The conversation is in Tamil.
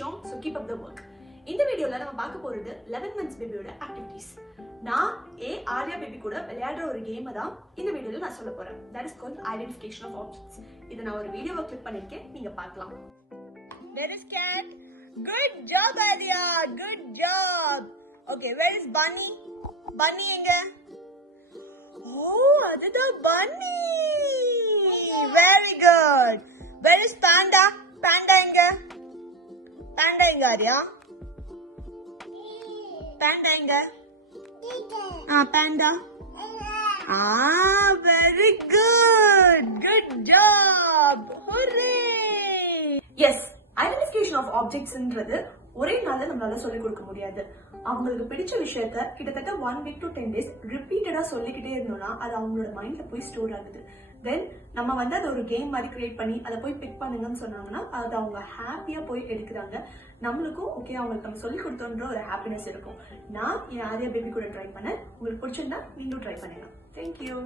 விஷயம். So keep up the work. இந்த வீடியோல நம்ம பார்க்க போறது 11 months பேபியோட ஆக்டிவிட்டிஸ். நான் ஆர்யா பேபி கூட விளையாடுற ஒரு கேமை தான் இந்த வீடியோல நான் சொல்ல போறேன். That is called identification of objects. இதை நான் ஒரு வீடியோவை கிளிக் பண்ணிருக்கேன், நீங்க பார்க்கலாம். Where is cat? Good job, Arya. Good job. Okay, where is bunny? Bunny எங்க? Oh, அதுதான் bunny. Very good. Where is panda? Panda எங்க? Panda எங்க Arya? Panda எங்க? Panda. Very good. Good job. Hooray. Yes, identification of ஆப்ஜெக்ட்ஸ்ன்றது ஒரே நாள்ல நம்மளால சொல்லிக் கொடுக்க முடியாது. அவங்களுக்கு பிடிச்ச விஷயத்த கிட்டத்தட்ட 1 week to 10 days ரிப்பீட்டடா சொல்லிக்கிட்டே இருந்தோம்னா அது அவங்களோட மைண்ட்ல போய் ஸ்டோர் ஆகுது. தென் நம்ம அது ஒரு கேம் மாதிரி கிரியேட் பண்ணி அதை போய் பிக் பண்ணுங்கன்னு சொன்னாங்கன்னா அது அவங்க ஹாப்பியா போய் எடுக்கிறாங்க. நம்மளுக்கும் ஓகே அவங்களுக்கு நம்ம சொல்லி கொடுத்தோன்ற ஒரு ஹாப்பினஸ் இருக்கும். நான் என் ஆர்யா பேபி கூட ட்ரை பண்ணேன். உங்களுக்கு பிடிச்சிருந்தா நீங்களும் ட்ரை பண்ணுங்க. தேங்க்யூ.